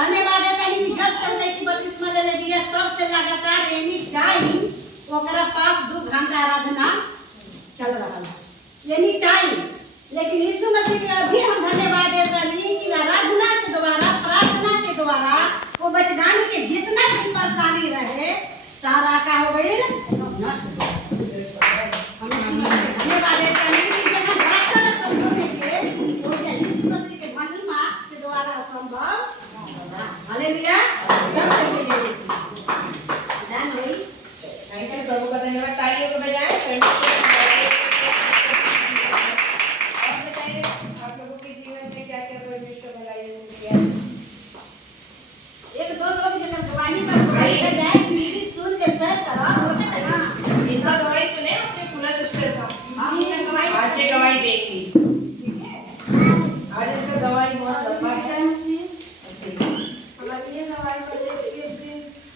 धन्यवाद है ताली की जब से की बत्तीस ले दिया सबसे लगातार एनी टाइम ओकरा पास 2 घंटा आराधना चल रहा है एनी टाइम। लेकिन यीशु मसीह के अभी हम धन्यवाद देते हैं कि आराधना के द्वारा प्रार्थना के द्वारा वो बचदानी के जितना भी परेशानी रहे सारा का हो गई नष्ट। हम धन्यवाद देते हैं कि जब रास्ता में संभव है वो यीशु मसीह के महिमा के द्वारा संभव। हालेलुया। जान होई नहीं प्रभु का धन्यवाद तालियों को बजाएं। गवाही देंगी आज इसका गवाही बहुत लंबा है। हमारी ये गवाही पहले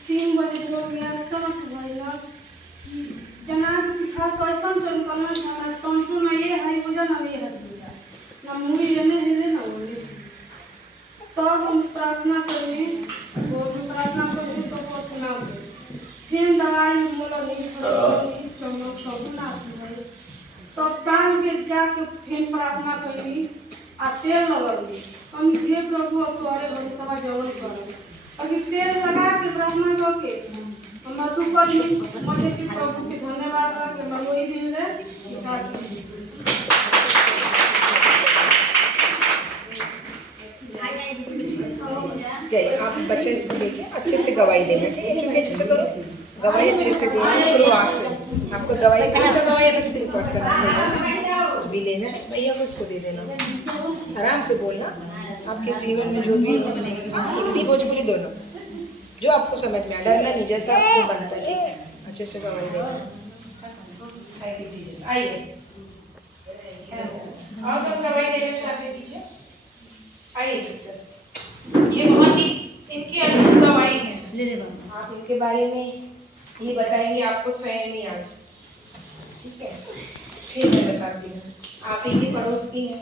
3 बजे लोग यार समझ भइला जनाब था क्वेश्चन चल करना हमारा संसु में ये हरी पूजा ना ये हरी ना मुड़ी लेने हिले ना बोले तो हम प्रार्थना करें वो प्रार्थना करें तो को सुनाओ फिर दवाई बोलो नहीं सब ना तो काम के जाके फिर प्रार्थना करी आ तेल लगली हम ये प्रभु तोरे भरोसा जरूर करो अभी तेल लगा के प्रार्थना करके हम मधुकर में मुझे कि प्रभु के धन्यवाद के मनोई दिन ले जय आप बच्चे से देखिए अच्छे से गवाही देना ठीक है क्योंकि अच्छे से करो गवाही अच्छे से देना शुरुआत से आपको गवाही गवाही अलग से रिकॉर्ड करना है भी लेना है भैया को उसको दे देना आराम से बोलना आपके जीवन में जो भी हिंदी भोजपुरी दोनों जो आपको समझ में आए डरना नहीं जैसा आपको बनता है अच्छे से गवाही देना। आइए और हम गवाही देना चाहते दीजिए आइए सिस्टर ये बहुत ही इनकी अद्भुत गवाही है आप इनके बारे में ये बताएंगे आपको स्वयं ही आज ठीक है। फिर मैं बताती हूँ आप ही पड़ोस की हैं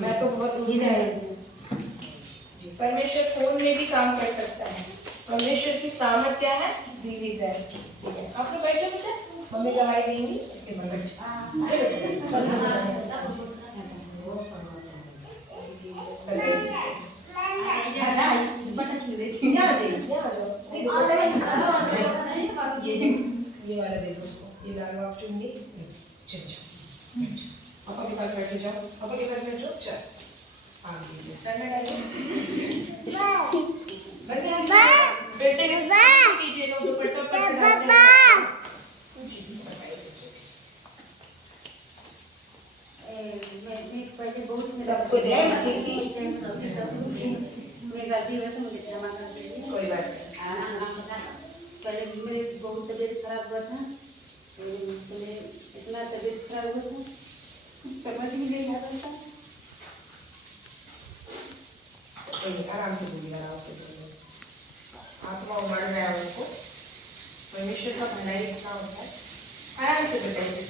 मैं तो बहुत दूर से आई हूँ। परमेश्वर फोन में भी काम कर सकता है परमेश्वर की सामर्थ्य है जीवित है ठीक है। आप लोग बैठे बेटा मम्मी गवाही देंगी ये वाला देखो उसको ये लाल आप चुन ली चलो पापा के पास बैठ जाओ पापा के पास बैठ जाओ चल आग लीजिए सर में डालिए फिर से कीजिए लोग दुपट्टा पर पहले बहुत सबको मुझे क्षमा कर दीजिए कोई बात नहीं पहले मेरे बहुत तबीयत खराब हुआ था मुझे इतना तबीयत खराब हुआ था समझ भी नहीं आ रहा था आराम से बोलिए आराम से बोलिए आत्मा उमड़ गया उनको परमेश्वर का भलाई इतना होता है आराम से बताइए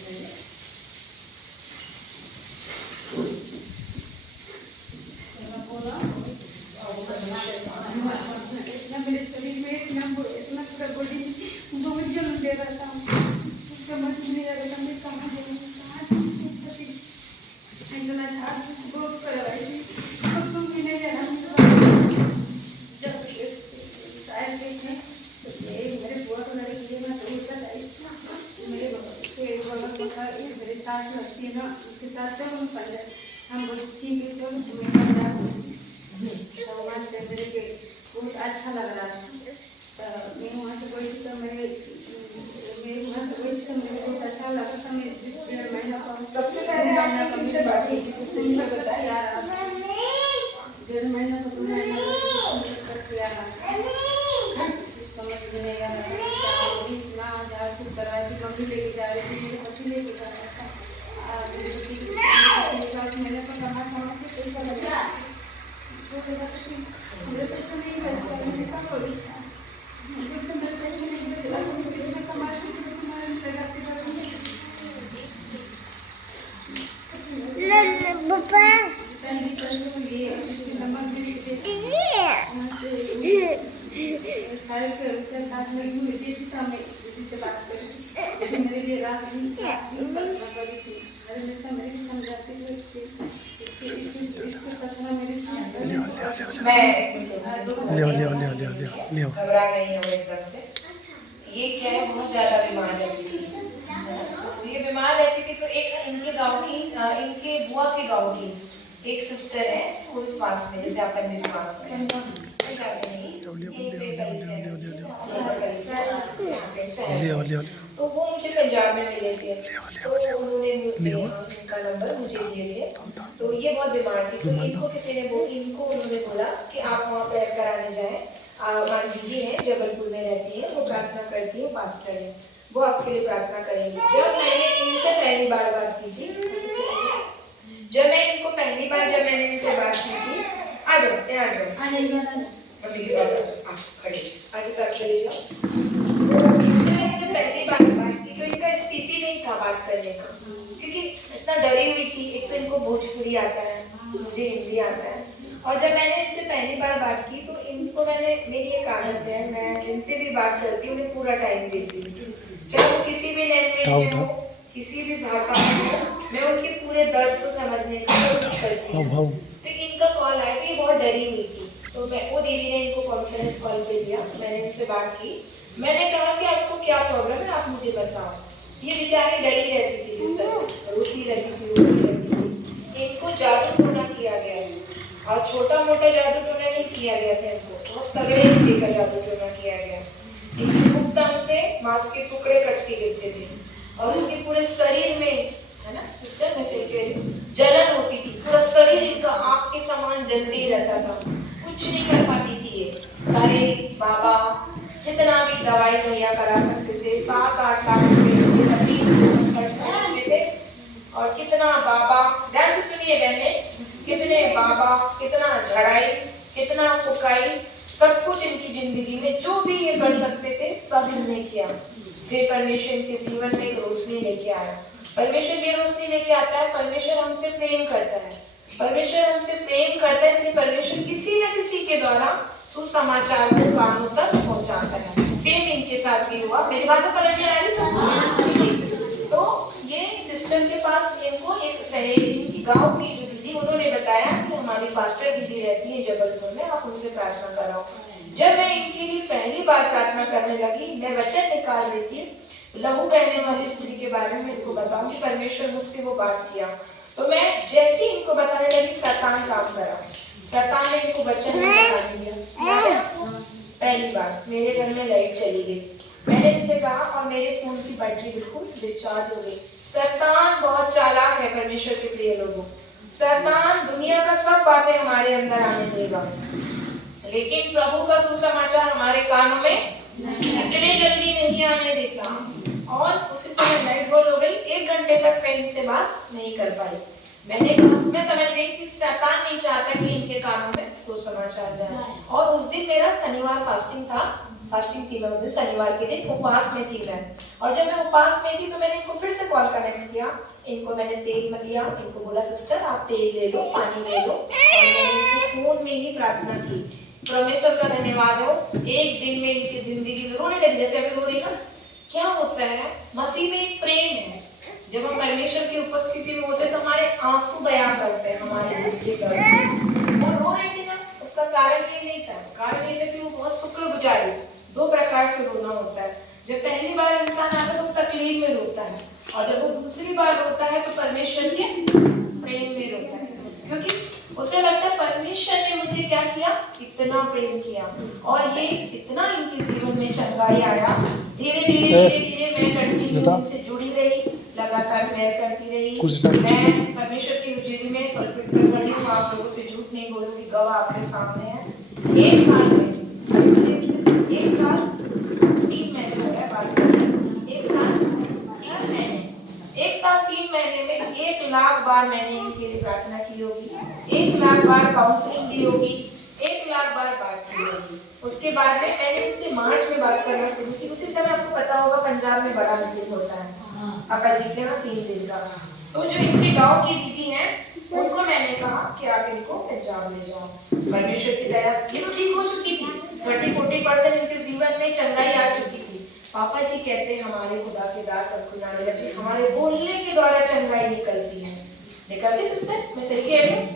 मेरे शरीर में इतना गड़बड़ी बहुत जल्द दे रहा था समझ नहीं आ रहा था मैं कहाँ जाऊँ इतना बहुत करवाई थी तो तुम भी नहीं जाना जब शायद देखने मेरे बुआ को लड़े लिए मैं तो उतर आई मेरे साथ लगती है ना उसके साथ जब हम पढ़ हम ठीक है जो भगवान से मेरे के बहुत अच्छा लग रहा था मैं वहाँ से गई थी तो मेरे वहाँ से गई थी तो मुझे बहुत अच्छा लगा था मैं 1.5 महीना सबसे पहले महीना बाकी बताया 1.5 महीना तो किया समझ में नहीं आ रहा कुछ करा थी मम्मी लेके जा रही थी मुझे पति लेके जा रहा था मैंने तो कहा था कोई का लगा मुझे तो नहीं करता कोई पापा फिर उसके साथ मेरी हुई थी तो मैं दीदी से बात करी थी, मेरे लिए रात दिन करी थी। अरे मैं मेरी समझाती हूँ इसके ससुरा मेरी मैं घबरा गई हूँ एकदम से। ये क्या है, बहुत ज्यादा बीमार रहती थी। तो ये बीमार रहती थी तो एक इनके गांव की इनके बुआ के गांव की एक सिस्टर है, वो विश्वास में, जैसे अपन विश्वास में तो वो मुझे पंजाब में मिले थे, तो उन्होंने इनका नंबर मुझे दिए थे। तो ये बहुत बीमार थी, तो इनको किसी ने इनको उन्होंने बोला कि आप वहाँ प्रेयर कराने जाएं। हमारी दीदी है, जबलपुर में रहती है, वो प्रार्थना करती है, पास्टर है, वो आपके लिए प्रार्थना करेंगी। जब मैंने इनसे पहली बार बात की थी, जब मैंने इनसे बात की थी, आ जाओ अभी की बात चले जाओ। पहली बार बात की तो इनका स्थिति नहीं था बात करने का, क्योंकि इतना डरी हुई थी। एक तो इनको भोजपुरी आता है, मुझे हिंदी आता है, और जब मैंने इनसे पहली बार बात की तो इनको मेरी एक आदत है, मैं जिनसे भी बात करती हूँ उन्हें पूरा टाइम देती हूँ, चाहे वो किसी भी लैंग्वेज में हो, किसी भी भाषा में हो, मैं उनके पूरे दर्द को समझने की कोशिश करती हूँ। तो इनका कॉल आया तो ये बहुत डरी हुई थी, तो वो दीदी ने इनको कॉन्फ्रेंस कॉल पे दिया, मैंने इनसे बात की। मैंने कहा कि आपको क्या प्रॉब्लम है, आप मुझे बताओ। ये बेचारी डरी रहती थी, रोती रहती थी। इनको जादू टोना किया गया है, और छोटा मोटा जादू टोना नहीं किया गया था, इनको बहुत तगड़े देकर जादू टोना किया गया। इनकी मुक्तम से मांस के टुकड़े कटते गिरते थे, और उनके पूरे शरीर में, है ना सिस्टर, जलन होती थी, पूरा शरीर इनका आग के समान जलते ही रहता था, कुछ नहीं कर पाती थी ये। सारे बाबा जितना भी दवाई मुहैया करा सकते थे, 7-8 लाख रुपए थे, और कितना बाबा, ध्यान से सुनिए बहने, कितने बाबा, कितना झड़ाई, कितना फुकाई, सब कुछ इनकी जिंदगी में जो भी ये कर सकते थे सब इन्होंने किया। फिर परमेश्वर के जीवन में एक रोशनी लेके आया। परमेश्वर ये रोशनी लेके आता है, परमेश्वर हमसे प्रेम करता है, परमेश्वर हमसे प्रेम करता है, इसलिए परमेश्वर किसी न किसी के द्वारा सुसमाचार को कानों तक पहुंचाता है। सेम इनके साथ भी हुआ। मेरी बात तो समझ में आ रही है? तो ये सिस्टम के पास इनको एक सहेली गांव की जो दीदी, उन्होंने बताया कि हमारी पास्टर दीदी रहती है जबलपुर में, आप उनसे प्रार्थना कराओ। जब मैं इनके लिए पहली बार प्रार्थना करने लगी, मैं वचन निकाल रही थी, लहू बहने वाली स्त्री के बारे में इनको बताऊंगी, परमेश्वर मुझसे वो बात किया। तो मैं जैसे ही इनको बताने लगी, शैतान काम करा, शैतान ने इनको वचन बता दिया। पहली बार मेरे घर में लाइट चली गई, मैंने इनसे कहा, और मेरे फोन की बैटरी बिल्कुल डिस्चार्ज हो गई। शैतान बहुत चालाक है परमेश्वर के प्रिय लोगों। शैतान दुनिया का सब बातें हमारे अंदर आने देगा, लेकिन प्रभु का सुसमाचार हमारे कानों में इतने जल्दी नहीं आने देता। और उसी समय लाइट गोल हो गई, 1 घंटे तक मैं इनसे बात नहीं कर पाई। मैं समझ गई कि शैतान नहीं चाहता कि इनके कानों में सुसमाचार जाए। और उस दिन मेरा शनिवार फास्टिंग थी, मैं उस दिन शनिवार के दिन उपवास में थी मैं। और जब मैं उपवास में थी तो मैंने इनको फिर से कॉल कनेक्ट किया, इनको मैंने तेल में दिया, इनको बोला सिस्टर आप तेल ले लो, पानी ले लो, और मैंने इनको फोन में ही प्रार्थना की। परमेश्वर का धन्यवाद हो, एक दिन में इनकी जिंदगी में रोने लगी, जैसे अभी रो रही ना। क्या होता है, मसीह में एक प्रेम है। जब हम परमेश्वर की उपस्थिति में होते हैं तो हमारे आंसू बयान करते हैं हमारे दिल के दर्द। और रो रही थी ना, उसका कारण ये नहीं था, कारण ये था कि वो बहुत शुक्रगुजारी। 2 प्रकार से रोना होता है। जब पहली बार इंसान आता है तो तकलीफ में रोता है, और जब वो दूसरी बार रोता है तो परमेश्वर के प्रेम में रोता है, क्योंकि उसे लगता है परमेश्वर ने मुझे क्या किया, इतना प्रेम किया। और ये इतना इनके जीवन में चंगाई आया। धीरे धीरे मैं कंटिन्यू इनसे जुड़ी रही, लगातार प्रेयर करती रही। मैं परमेश्वर की हुजूरी में पलपिट कर रही हूँ, आप लोगों से झूठ नहीं बोलूंगी, गवाह आपके सामने है। 1 साल में, अभी मुझे 1 साल 3 महीने हो गए बात करते, 1 साल 3 महीने, 1 साल 3 महीने में 1 लाख बार मैंने इनके लिए प्रार्थना की होगी, 1 लाख बार काउंसलिंग दी होगी, 1 लाख बार बात की होगी। उसके बाद में मैंने इनसे मार्च में बात करना शुरू की। उसी समय आपको पता होगा पंजाब में बड़ा मीटिंग होता है, पापा जी के ना 3 दिन का। तो जो इनके गांव की दीदी हैं, उनको मैंने कहा कि आप इनको पंजाब ले जाओ। परमेश्वर की दया, ये तो ठीक हो चुकी थी, 30-40% इनके जीवन में चंगाई आ चुकी थी। पापा जी कहते हैं हमारे खुदा के दास अब खुदाने लगे, हमारे बोलने के द्वारा चंगाई निकलती है। निकलती है सिस्टर, मैं सही कह रही हूँ?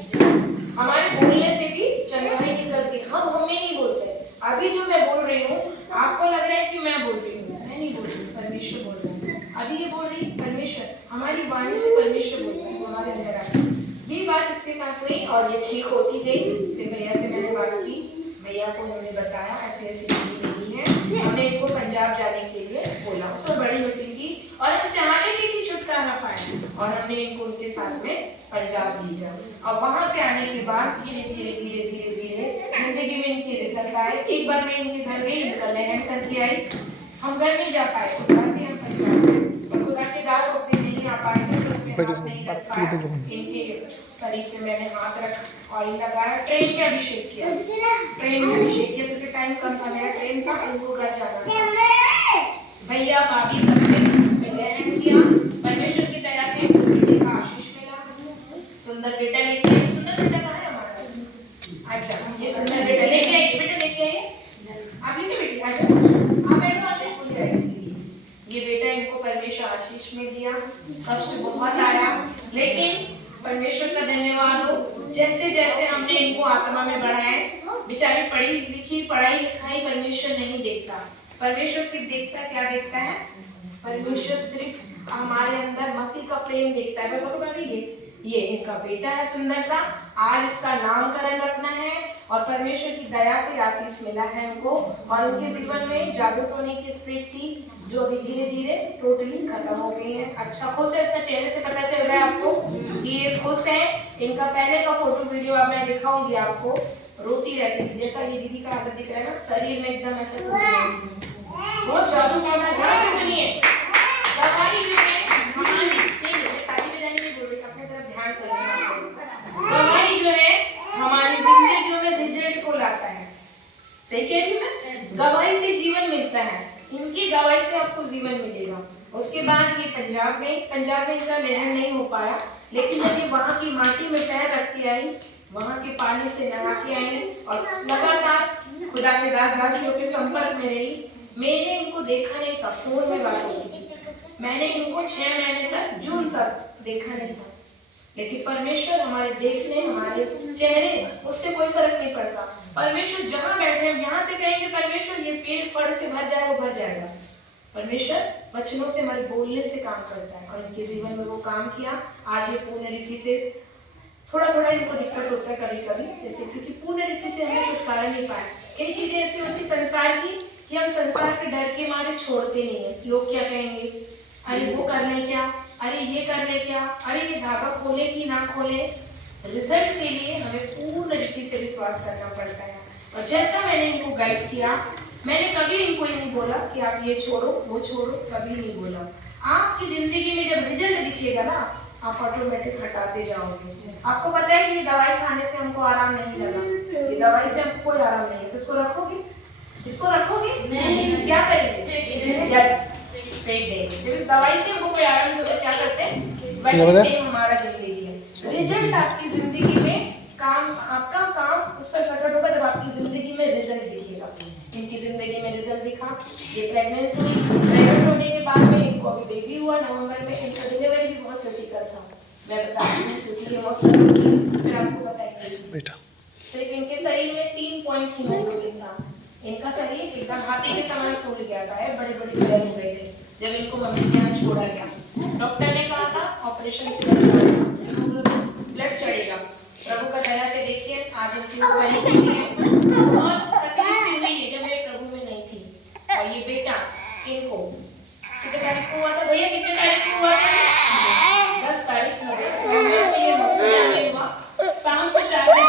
हमारे बोलने से भी चंगाई निकलती है। हम हमें नहीं बोलते। अभी जो मैं बोल रही हूँ आपको लग रहा है कि मैं बोल रही हूँ, मैं नहीं बोल रही, परमेश्वर बोल रहा है। अभी ये बोल रही परमेश्वर, हमारी वाणी से परमेश्वर बोलता है, वो हमारे अंदर आता है। ये बात इसके साथ हुई और ये ठीक होती गई। फिर भैया से मैंने बात की, भैया को उन्होंने बताया ऐसे ऐसी चीजें नहीं है। हमने इनको पंजाब जाने के लिए बोला, उसमें बड़ी मीटिंग की और हम चाहते थे कि छुटकारा पाए और हमने इनको उनके साथ में पंजाब भेजा। और वहां से आने के बाद धीरे धीरे धीरे धीरे धीरे जिंदगी में इनके रिजल्ट आए। एक बार मैं इनके घर गई, इनका लहन करके आई, हम घर नहीं जा पाए, उस बार भी हम पंजाब गए और खुदा के दास होते नहीं आ पाए, नहीं रख पाया। इनके शरीर पे मैंने हाथ रख और ये लगाया, ट्रेन में अभिषेक किया, ट्रेन में अभिषेक किया क्योंकि टाइम कम था, मेरा ट्रेन था, इनको घर जाना था। भैया भाभी सब ने लहन किया, परमेश्वर की दया से बेटे का आशीष मिला, सुंदर बेटा लेके आई। सुंदर बेटा कहाँ है हमारा? अच्छा, ये सुंदर बेटा लेके आई, बेटा लेके आई, आप लेके बेटी आ जाओ, आप बैठो, आशीष भूल जाएगी। ये बेटा इनको परमेश्वर आशीष में दिया, कष्ट बहुत आया, लेकिन परमेश्वर का धन्यवाद हो, जैसे जैसे हमने इनको आत्मा में बढ़ाए, बेचारी पढ़ी लिखी पढ़ाई लिखाई परमेश्वर नहीं देखता। परमेश्वर सिर्फ देखता, क्या देखता है? परमेश्वर सिर्फ हमारे अंदर मसीह का प्रेम देखता है। ये इनका बेटा है सुंदर सा, आज इसका नामकरण रखना है और परमेश्वर की दया से आशीष मिला है इनको और उनके जीवन में जागरूक होने की स्पिरिट थी जो अभी धीरे धीरे टोटली खत्म हो गई है। अच्छा, खुश है, इसका चेहरे से पता चल रहा है आपको कि ये खुश है। इनका पहले का फोटो वीडियो अब मैं दिखाऊंगी आपको, रोती रहती थी, जैसा ये दीदी का हालत दिख रहा है ना, शरीर में एकदम ऐसा बहुत जादू करना। ध्यान से सुनिए, दवाई जो है हमारी अपने तरफ ध्यान करें, दवाई जो है हमारी जिंदगी में रिजल्ट को लाता है। सही कह रही हूँ मैं? गवाही से जीवन मिलता है, इनकी गवाही से आपको जीवन मिलेगा। उसके बाद ये पंजाब गई, पंजाब में इनका लहन नहीं हो पाया, लेकिन जब ये वहाँ की माटी में पैर रख के आई, वहाँ के पानी से नहा के आई और लगातार खुदा के दास दासियों के संपर्क में रही। मैंने इनको देखा नहीं था, फोन में बात होती थी, मैंने इनको 6 महीने तक, जून तक देखा नहीं था, लेकिन परमेश्वर हमारे देखने, हमारे चेहरे, उससे कोई फर्क नहीं पड़ता। परमेश्वर जहाँ बैठे हम यहाँ से कहेंगे परमेश्वर ये पेड़ फल से भर जाए, वो भर जाएगा। परमेश्वर वचनों से, हमारे बोलने से काम करता है और इनके जीवन में वो काम किया। आज ये पूर्ण रीति से, थोड़ा थोड़ा इनको दिक्कत होता है कभी कभी, जैसे क्योंकि पूर्ण रीति से हमें छुटकारा नहीं पाए। कई चीजें ऐसी होती संसार की कि हम संसार के डर के मारे छोड़ते नहीं है। लोग क्या कहेंगे, अरे वो कर ले क्या, अरे ये कर ले क्या, अरे ये धागा खोले कि ना खोले। रिजल्ट के लिए हमें पूर्ण रीति से विश्वास करना पड़ता है। और जैसा मैंने इनको गाइड किया, मैंने कभी इनको ये नहीं बोला कि आप ये छोड़ो वो छोड़ो, कभी नहीं बोला। आपकी जिंदगी में जब रिजल्ट दिखेगा ना, आप ऑटोमेटिक हटाते जाओगे। आपको पता है कि ये दवाई खाने से हमको आराम नहीं लगा, ये दवाई से हमको कोई आराम नहीं है, तो इसको रखोगे, इसको रखोगे नहीं, क्या करेंगे? यस, फेंक देंगे। जब इस दवाई से हमको कोई आराम नहीं होता, क्या करते हैं? वैसे सेम हमारा जिंदगी है। रिजल्ट आपकी जिंदगी में काम, आपका काम उस पर प्रकट होगा जब आपकी जिंदगी में रिजल्ट दिखेगा। इनकी जिंदगी में रिजल्ट दिखा, ये प्रेग्नेंट हुई, प्रेग्नेंट होने के बाद में इनको अभी बेबी हुआ नवंबर में। इनका डिलीवरी भी बहुत क्रिटिकल था, मैं बताती हूँ क्योंकि ये मौसम फिर आपको बताएंगे बेटा। सिर्फ इनके शरीर में 3 पॉइंट हीमोग्लोबिन था, इनका शरीर एकदम हाथी के समान फूल गया था, बड़े बड़े पैर हो गए थे जब इनको मम्मी के यहाँ छोड़ा गया। डॉक्टर ने कहा था ऑपरेशन से ब्लड चढ़ेगा। प्रभु का दया से देखिए आज इनकी पहली बेटी है, बहुत तकलीफ हुई है जब मैं प्रभु में नहीं थी। और ये बेटा इनको कितने तारीख को हुआ था भैया, कितने तारीख को हुआ था? 10 तारीख को। 10 नवंबर को ये हॉस्पिटल में हुआ। शाम को 4 बजे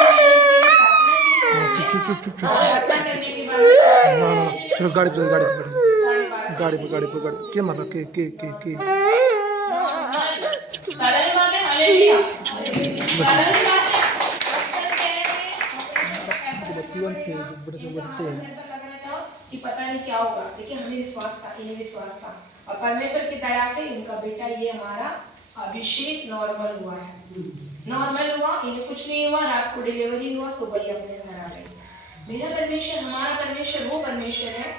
प्रार्थना करने के बाद चलो गाड़ी पे गाड़ी के मार के सारे मां में हालेलुया। कि पता नहीं क्या होगा, लेकिन हमें विश्वास था, इन्हें विश्वास था और परमेश्वर की दया से इनका बेटा ये हमारा अभिषेक नॉर्मल हुआ है। नॉर्मल हुआ, इन्हें कुछ नहीं हुआ, रात को डिलीवरी हुआ, सुबह ही अपने घर आ गए। मेरा परमेश्वर, हमारा परमेश्वर वो परमेश्वर है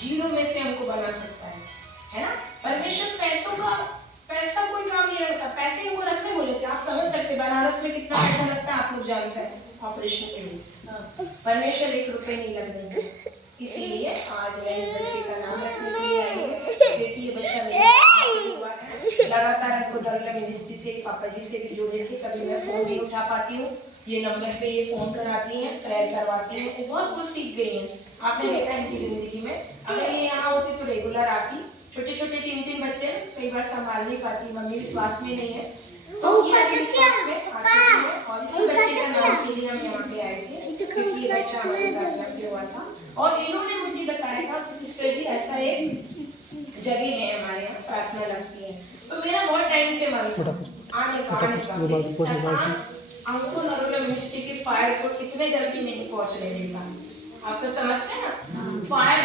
जीरो में से हमको बना सकता है ना। परमेश्वर पैसा कोई काम नहीं रखता, पैसे हमको रखने बोले थे। आप समझ सकते बनारस में कितना पैसा लगता है, आप लोग जानते हैं ऑपरेशन के लिए। परमेश्वर 1 रुपये नहीं लग रहे हैं। इसीलिए आज मैं इस बच्चे का नाम रखने के लिए आई हूँ, क्योंकि ये बच्चा मेरा हुआ है। लगातार हमको डरला मिनिस्ट्री से, पापा जी से भी जुड़े थे, कभी मैं फोन नहीं उठा पाती हूँ, ये नंबर पे ये फोन कराती हैं, प्रेयर करवाती हैं, बहुत कुछ सीख गई हैं। आपने देखा इनकी जिंदगी में। अगर ये यहाँ होती तो रेगुलर आती। छोटे छोटे 3-3 बच्चे कई बार संभाल नहीं पाती, मम्मी विश्वास में नहीं है, तो ये अभी विश्वास में आ चुकी है। और इसी बच्चे का नाम के लिए हम यहाँ पे आए थे, क्योंकि ये बच्चा हमारे प्रार्थना से हुआ था और इन्होंने मुझे बताया था कि सिस्टर जी ऐसा एक जगह है हमारे यहाँ प्रार्थना लगती है। तो मेरा बहुत टाइम से मन था आने का। हमको नरोला मिनिस्ट्री के फायर को कितने जल्दी नहीं पहुंचने देगा। आप सब समझते हैं ना, फायर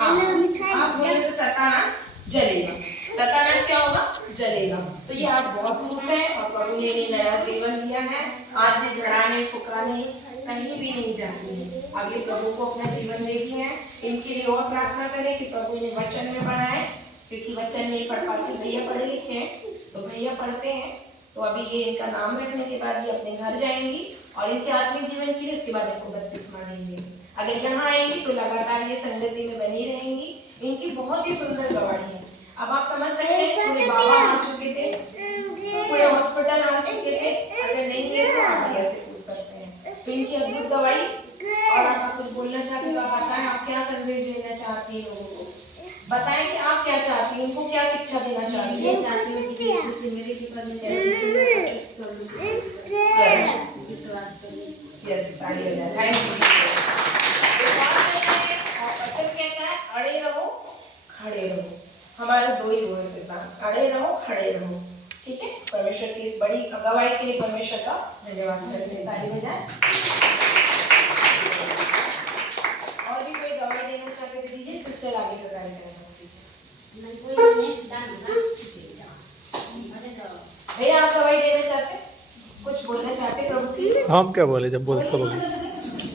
आप बोले से सतानाश जलेगा। सतानाश क्या होगा? जलेगा। तो ये आप बहुत खुश हैं और प्रभु ने नया जीवन दिया है। आज ये झड़ाने फुकाने कहीं भी नहीं जाती है। अब ये प्रभु को अपना जीवन दे दिए हैं। इनके लिए और प्रार्थना करें कि प्रभु इन्हें वचन में बढ़ाए, क्योंकि वचन नहीं पढ़ पाते। भैया पढ़े लिखे हैं तो भैया पढ़ते हैं। तो अभी ये इनका नाम रखने के बाद ये अपने घर जाएंगी और इनके आत्मिक जीवन के लिए उसके बाद इनको बपतिस्मा देंगे। अगर यहाँ आएंगी तो लगातार ये संगति में बनी रहेंगी। इनकी बहुत ही सुंदर गवाही है। अब आप समझ सकते हैं, पूरे बाबा आ चुके थे, पूरे हॉस्पिटल आ चुके थे, अगर नहीं है तो आप भैया से पूछ सकते हैं। तो इनकी अद्भुत गवाही। और आप कुछ बोलना चाहते हो, आप बताएं, आप क्या संदेश देना चाहती हैं लोगों को? बताएं कि आप क्या चाहती हैं, उनको क्या शिक्षा देना चाहती हैं? अड़े रहो खड़े रहो। हमारे 2 ही हुए सिद्धांत, अड़े रहो खड़े रहो। ठीक है, परमेश्वर की इस बड़ी गवाही के लिए परमेश्वर का धन्यवाद करेंगे। ताली बजाएं। और भी कोई गवाही देना चाहते तो दीजिए, सिस्टर आगे का कार्यक्रम। भैया आप गवाही देना चाहते, कुछ बोलना चाहते प्रभु की? हम क्या बोले जब बोल सब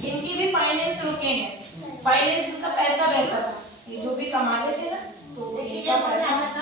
इनकी भी फाइनेंस रुके हैं। फाइनेंस का पैसा बहता था, ये जो भी कमाते थे ना, तो इनका पैसा